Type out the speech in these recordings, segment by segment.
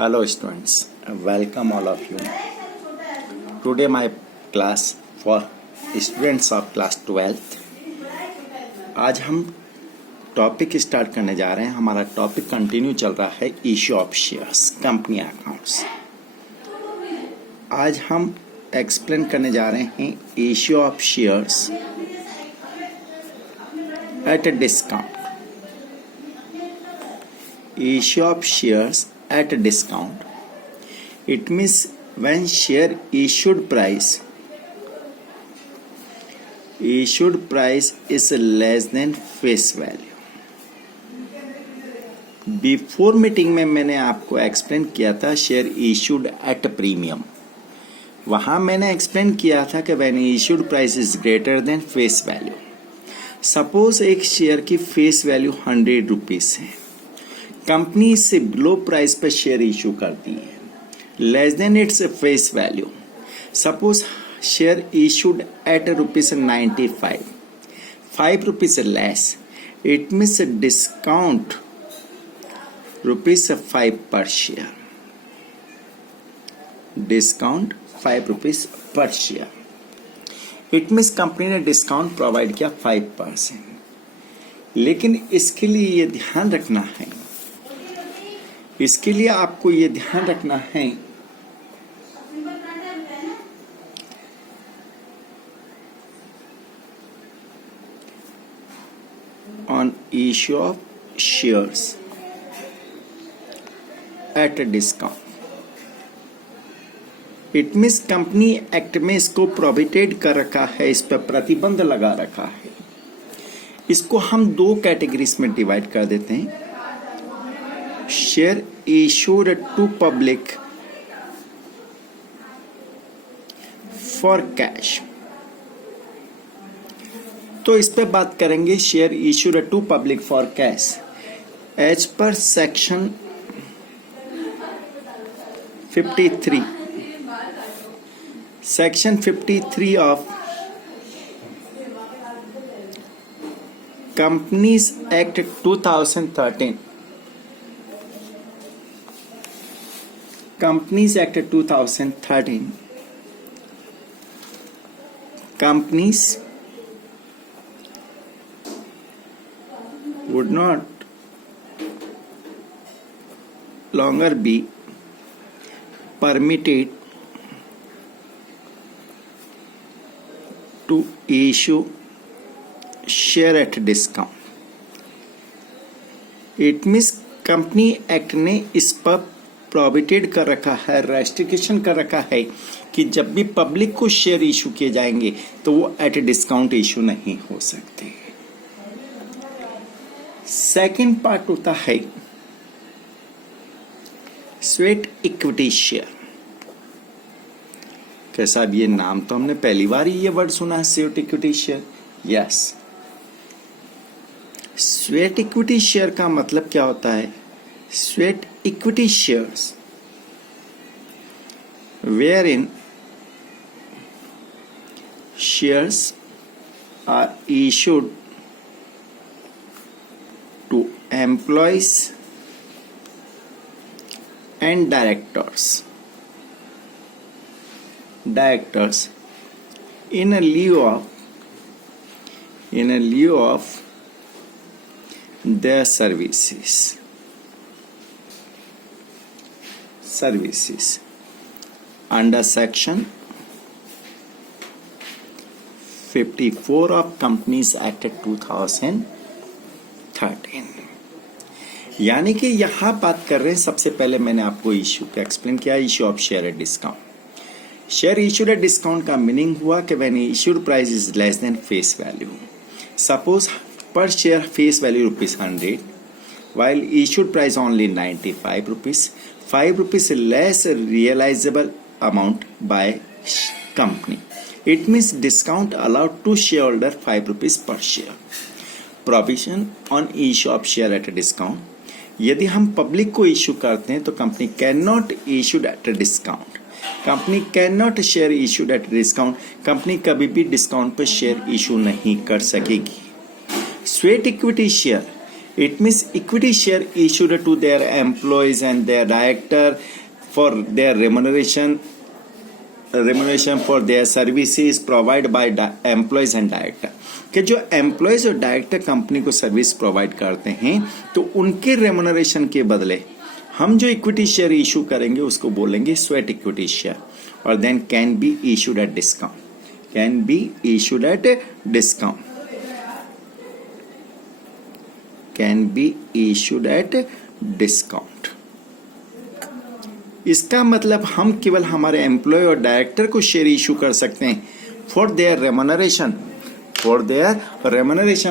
Hello students, welcome all of you. Today my class for students of class 12th. आज हम topic start करने जा रहे हैं. हमारा टॉपिक कंटिन्यू चल रहा है issue of shares, company accounts. आज हम एक्सप्लेन करने जा रहे हैं issue of shares at a discount. Issue of shares at a discount. It means when share issued price is less than face value. Before meeting में मैंने आपको explain किया था शेयर इशूड एट प्रीमियम. वहां मैंने एक्सप्लेन किया था कि when issued price is greater than face value. Suppose एक शेयर की फेस वैल्यू 100 रुपीज है. कंपनी से बिलो प्राइस पर शेयर इशू करती है, less than its face value. Suppose share issued at ₹95, 5 rupees less. It means discount ₹5 पर share. Discount 5 rupees per share. It means company ने discount provide किया 5%. लेकिन इसके लिए ये ध्यान रखना है, इसके लिए आपको ये ध्यान रखना है on issue of shares at a discount. It means company act में इसको प्रोहिबिटेड कर रखा है, इस पर प्रतिबंध लगा रखा है. इसको हम दो कैटेगरीज में डिवाइड कर देते हैं. Share issued to public for cash. तो इस पे बात करेंगे share issued to public for cash as per section 53. Section 53 of companies act 2013. Companies Act 2013. Companies would not longer be permitted to issue share at discount. It means company act ने इस पर prohibited कर रखा है, restriction कर रखा है कि जब भी पब्लिक को शेयर इशू किए जाएंगे तो वो एट डिस्काउंट इशू नहीं हो सकते. सेकंड पार्ट होता है स्वेट इक्विटी शेयर. कैसा भी ये नाम तो हमने पहली बार ही ये वर्ड सुना है, sweat equity share. Yes, sweat equity share का मतलब क्या होता है? Sweat equity shares wherein shares are issued to employees and directors in a lieu of their services under section 54 of Companies Act 2013. यानी कि यहां बात कर रहे हैं, सबसे पहले मैंने आपको इश्यू का एक्सप्लेन किया, issue of share at discount. Share issued at discount का मीनिंग हुआ कि when issued price is less than face value. Suppose पर share face value ₹100 while issued price only 95 rupees. 5 rupees less realizable amount by company. It means discount allowed to shareholder 5 rupees per share. Provision on issue of share at a discount. यदि हम public को issue करते हैं तो company can not issued at a discount. Company can not share issued at discount. Company कभी भी discount पर share issue नहीं कर सकेगी. Sweat equity share It means equity share issued to their employees and their director for their remuneration for their services provided by employees and director. कि जो employees और director company को service provide करते हैं तो उनके रेमुनरेशन के बदले हम जो इक्विटी शेयर इशू करेंगे उसको बोलेंगे स्वेट इक्विटी शेयर, और then can be issued at discount, can be issued at discount, can be issued at discount. इसका मतलब हम केवल हमारे एम्प्लॉय और डायरेक्टर को शेयर इशू कर सकते हैं for their remuneration,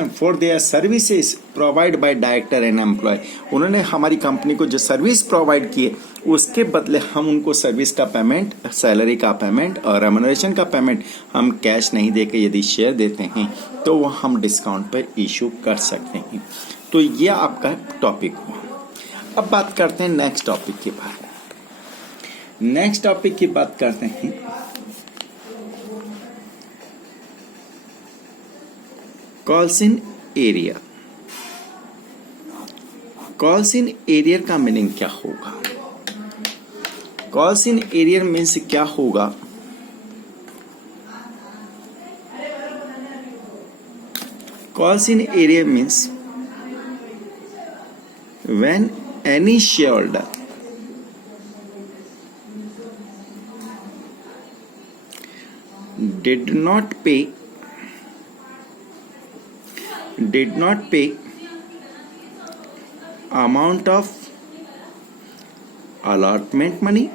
for their services provide by director and employ. उन्होंने हमारी कंपनी को जो सर्विस प्रोवाइड किए उसके बदले हम उनको सर्विस का पेमेंट, सैलरी का पेमेंट और रेमुनरेशन का पेमेंट हम कैश नहीं देके यदि शेयर देते हैं तो वो हम डिस्काउंट पर इशू कर सकते हैं। तो ये आपका टॉपिक हुआ। अब बात करते हैं नेक्स्ट टॉपिक के बारे में। नेक्स्ट टॉपिक की बात करते हैं calls in area. Calls in arrear का मीनिंग क्या होगा? कॉल्स इन एरियर मीन्स क्या होगा? Calls in arrear means when any shareholder did not pay amount of allotment money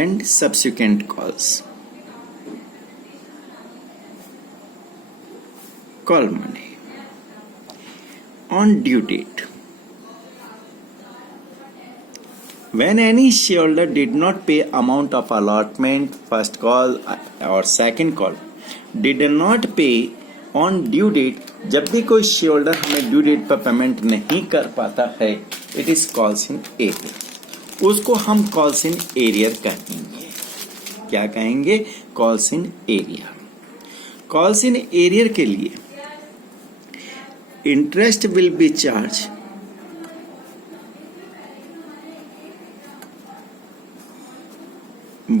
and subsequent calls, call money on due date. When any shareholder did not pay amount of allotment, first call or second call, did not pay on due date, जब भी कोई shareholder हमें due date पर payment नहीं कर पाता है, it is calls in arrear. उसको हम कॉल्स इन एरियर कहेंगे। क्या कहेंगे? Calls in arrear. Calls in arrear के लिए interest will be charge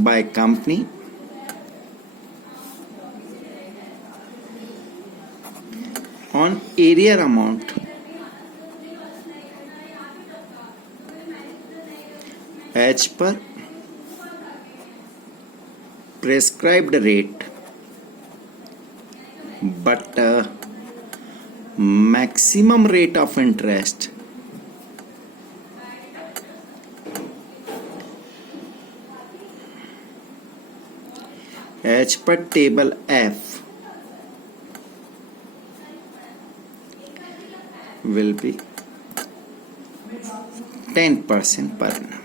by company on arrear amount as per prescribed rate, but maximum rate of interest as per table F will be 10% per annum।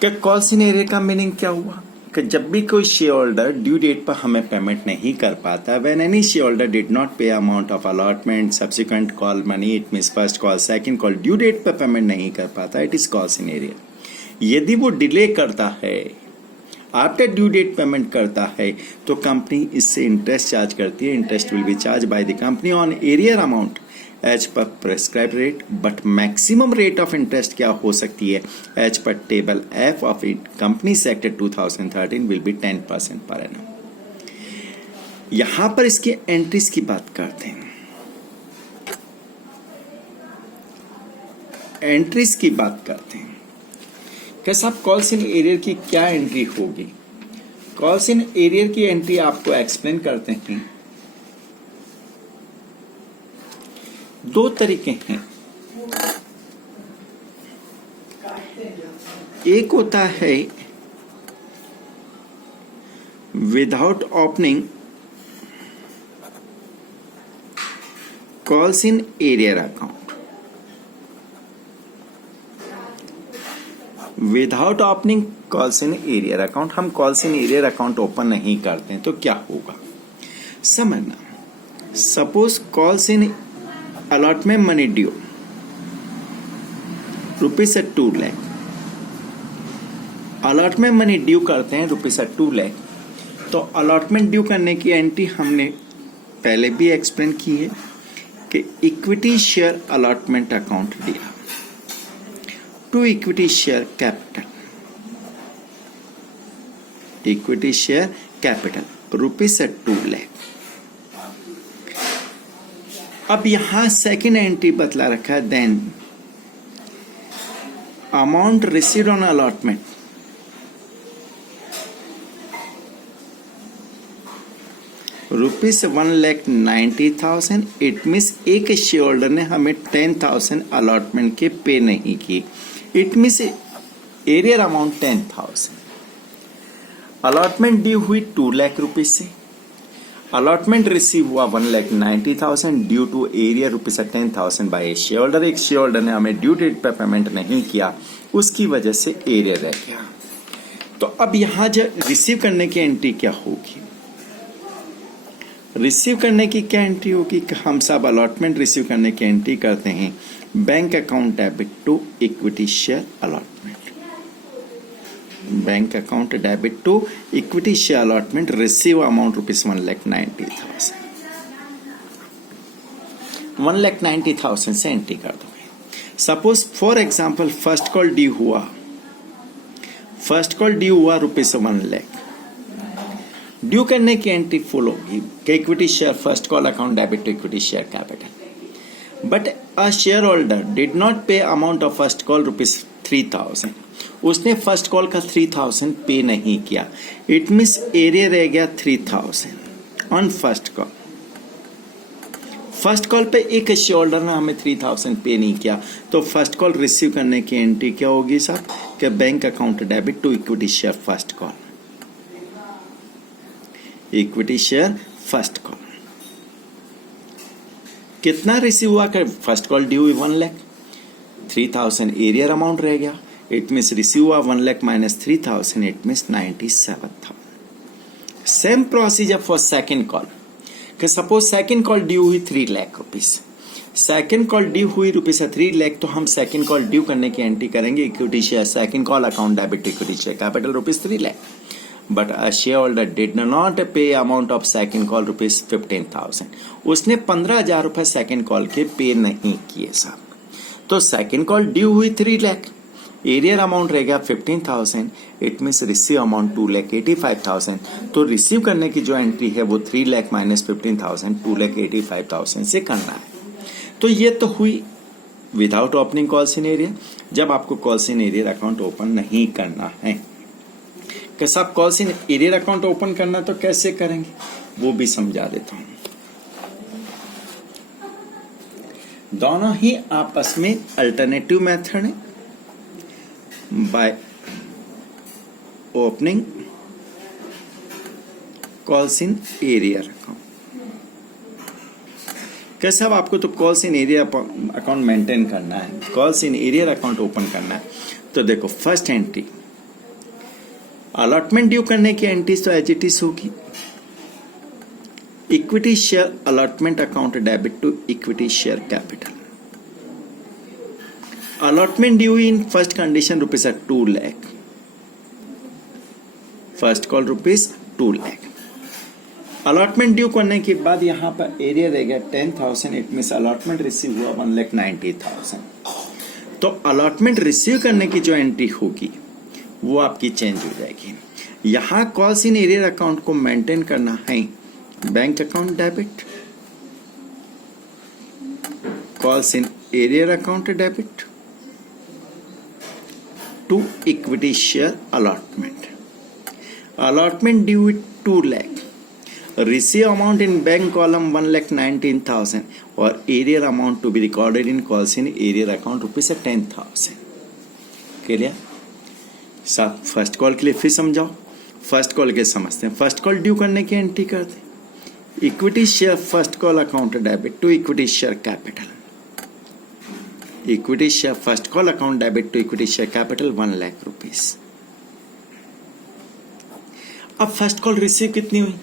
क्या calls in arrear का meaning क्या हुआ? कि जब भी कोई शेयर होल्डर ड्यू डेट पर हमें पेमेंट नहीं कर पाता, when any share holder did not pay amount of allotment, subsequent call money, it means first call, second call, due date पर पेमेंट नहीं कर पाता, it is calls in arrear. यदि वो डिले करता है, आफ्टर ड्यू डेट पेमेंट करता है, तो कंपनी इससे इंटरेस्ट चार्ज करती है। Interest will be charge by the company on arrear amount as per prescribe rate, but maximum rate of interest क्या हो सकती है? As per table F of companies act 2013 will be 10% per annum. यहां पर इसकी entries की बात करते हैं। एंट्रीज की बात करते हैं कि साहब कॉल्स इन एरियर की क्या एंट्री होगी? कॉल्स इन एरियर की एंट्री आपको एक्सप्लेन करते हैं। दो तरीके हैं। एक होता है without opening calls in arrear account. Without opening calls in arrear account, हम calls in arrear account open नहीं करते हैं तो क्या होगा समझना। Suppose calls in allotment money due ₹2 lakh, allotment money due करते हैं ₹2 लाख, तो अलॉटमेंट ड्यू करने की एंट्री हमने पहले भी एक्सप्लेन की है कि इक्विटी शेयर अलॉटमेंट अकाउंट दिया to equity share capital, equity share capital ₹2 lakh. अब यहां सेकेंड एंट्री बतला रखा है, then amount received on allotment ₹1,90,000। It means एक शेयर होल्डर ने हमें 10,000 अलॉटमेंट के पे नहीं की। It means arrear amount 10,000। Allotment due हुई 2 लाख रुपीज से, अलॉटमेंट रिसीव हुआ 1,90,000 due to arrear ₹10,000 by a share holder. एक शेयर होल्डर ने हमें ड्यू डेट पर पेमेंट नहीं किया, उसकी वजह से एरियर रह गया। तो अब यहां जो रिसीव करने की एंट्री क्या होगी, रिसीव करने की क्या एंट्री होगी कि हम सब अलॉटमेंट रिसीव करने की एंट्री करते हैं, bank account debit to equity share allotment, bank account debit to equity share allotment, receive amount ₹1,90,000, 1,90,000 से एंट्री कर दोगे। Suppose for example first call due हुआ, फर्स्ट कॉल ड्यू हुआ ₹1 लाख। ड्यू करने की एंट्री फुल होगी कि equity share first call account debit to equity share capital, but a share holder did not pay amount of first call ₹3,000। उसने first call का 3,000 पे नहीं किया। इट मीन्स एरियर रह गया 3,000 on first call. First call पे एक share holder ने हमें 3,000 पे नहीं किया, तो फर्स्ट कॉल रिसीव करने की एंट्री क्या होगी साहब कि bank account debit to equity share first call, equity share first call. कितना रिसीव हुआ कर फर्स्ट कॉल ड्यू हुई 1 लाख, 3,000 एरियर अमाउंट रह गया। इट मीन्स रिसीव हुआ 1 lakh minus 3,000, it means 97,000। Same procedure for second call कि सपोज सेकेंड कॉल ड्यू हुई 3 lakh rupees, second call due हुई ₹3 लाख, तो हम सेकेंड कॉल ड्यू करने की एंट्री करेंगे equity share second call account debit equity share capital ₹3 lakh. But a share holder did not pay amount of second call ₹15,000। उसने 15,000 रुपए second call के पे नहीं किए साहब, तो सेकेंड कॉल ड्यू हुई 3 लाख, एरियर अमाउंट रह गया 15,000। It means receive amount 2,85,000। तो रिसीव करने की जो एंट्री है वो 3 लाख माइनस 15,000 2,85,000 से करना है। तो ये तो हुई without opening calls in arrear, जब आपको calls in arrear account open नहीं करना है। कि सब calls in arrear account open करना तो कैसे करेंगे वो भी समझा देता हूं। दोनों ही आपस में अल्टरनेटिव मेथड है, by opening calls in arrear account. कैसा अब आपको तो calls in arrear account maintain करना है, calls in arrear account open करना है। तो देखो फर्स्ट एंट्री अलॉटमेंट ड्यू करने की एंट्री तो एज इट इज होगी, equity share allotment account debit to equity share capital. Allotment due in first condition ₹2 lakh, first call ₹2 lakh. Allotment due करने के बाद यहां पर एरिया रह गया 10,000। इट मीन्स अलॉटमेंट रिसीव हुआ 1,90,000। तो अलॉटमेंट रिसीव करने की जो एंट्री होगी वो आपकी चेंज हो जाएगी। यहां कॉल्स इन एरियर अकाउंट को मेंटेन करना है, bank account debit, calls in arrear account debit to equity share allotment. Allotment due 2 lakh, receive amount in bank column 1,19,000 और arrear amount to be recorded in calls in arrear account ₹10,000। Clear? सब first call के लिए फिर समझाओ, first call के समझते हैं। First call due करने की एंट्री करते हैं, equity share first call account debit to equity share capital, equity share first call account debit to equity share capital 1 lakh rupees. अब फर्स्ट कॉल रिसीव कितनी हुई,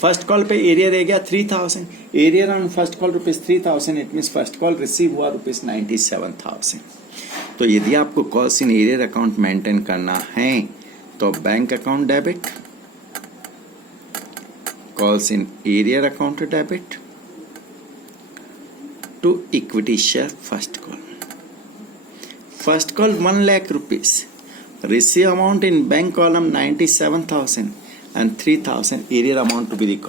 फर्स्ट कॉल पे एरियर रह गया 3,000, arrear on first call ₹3,000। It means first call receive हुआ ₹97,000। तो यदि आपको calls in arrear account maintain करना है तो bank account debit, calls in arrear account debit to to equity share first call. First call 1 lakh rupees. Receive amount in bank column 97,000 and 3,000 area amount to be recorded.